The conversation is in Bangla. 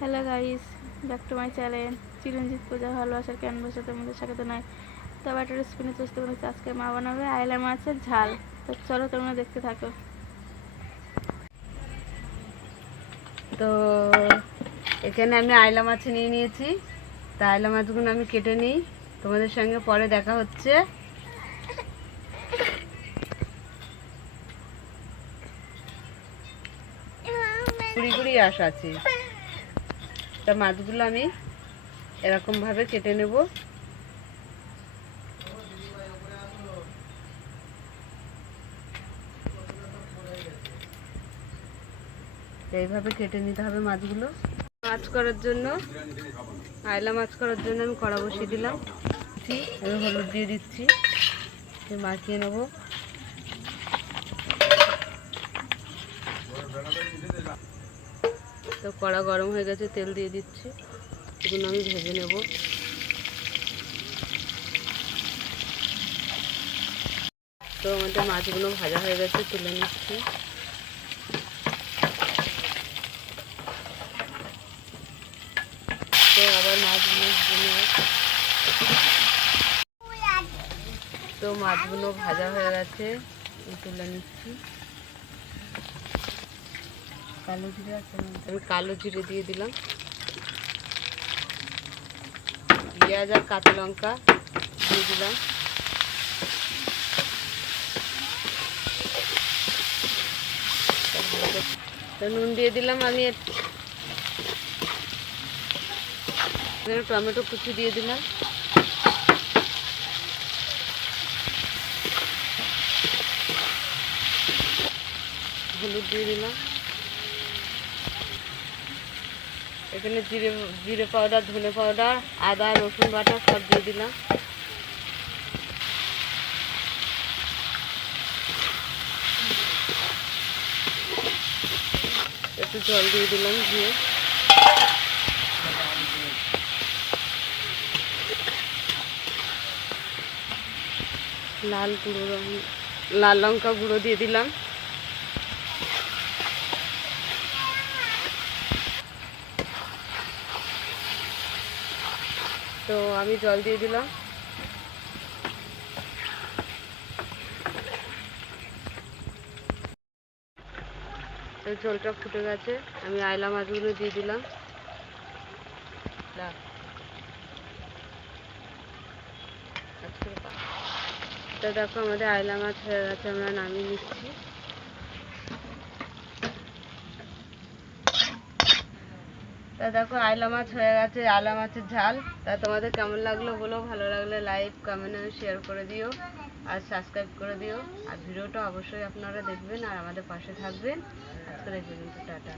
Hello guys, back to my channel Chiranjit Puja ভালোবাসার ক্যানভাসে তোমাদের স্বাগত নয়। তবে একটা রেসিপি নিয়ে চেষ্টা করেছি। আজকে মা বানাবে আইলা মাছের ঝাল। তো চলো তোমরা দেখতে থাকো। তো এখানে আমি আইলা মাছ নিয়ে নিয়েছি। তা আইলা মাছগুলো আমি কেটে নিই, তোমাদের সঙ্গে পরে দেখা হচ্ছে। কুড়ি কুড়ি আঁশ আছে। তা মাছগুলো আমি এরকম ভাবে কেটে নেব। এইভাবে কেটে নিতে হবে মাছগুলো। মাছ করার জন্য আইলা মাছ করার জন্য আমি কড়া বসিয়ে দিলাম। আমি হলুদ দিয়ে দিচ্ছি, মাখিয়ে নেব। তো কড়া গরম হয়ে গেছে, তেল দিয়ে দিচ্ছি। এগুলো আমি ভেজে নেব। তো আমাদের মাছগুলো ভাজা হয়ে গেছে, তুলে নিচ্ছি। তো আবার মাছগুলো ভাজা হয়ে গেছে, তুলে নিচ্ছি। কালো জিরে আছে, আমি কালো জিরে দিয়ে দিলাম। পেঁয়াজ আর কাঁচা লঙ্কা দিয়ে দিলাম। নুন দিয়ে দিলাম। আমি টমেটো কুচি দিয়ে দিলাম। হলুদ দিয়ে দিলাম। এখানে জিরে পাউডার, ধনে পাউডার, আদা রসুন বাটা সব দিয়ে দিলাম। একটু জল দিয়ে দিলাম, দিয়ে লাল লঙ্কা গুঁড়ো দিয়ে দিলাম। তো আমি জল দিয়ে দিলাম। তো ঝোলটা ফুটে গেছে, আমি আইলা মাছগুলো দিয়ে দিলাম। তো দেখো আমাদের আইলা মাছ হয়ে গেছে, আমরা নামিয়ে নিচ্ছি। তা দেখো আইলা মাছ হয়ে গেছে, আইলা মাছের ঝাল। তা তোমাদের কেমন লাগলো বলো, ভালো লাগলে লাইক কমেন্ট আর শেয়ার করে দিও, আর সাবস্ক্রাইব করে দিও। আর ভিডিওটা অবশ্যই আপনারা দেখবেন আর আমাদের পাশে থাকবেন। আজকে দেখবেন, টাটা।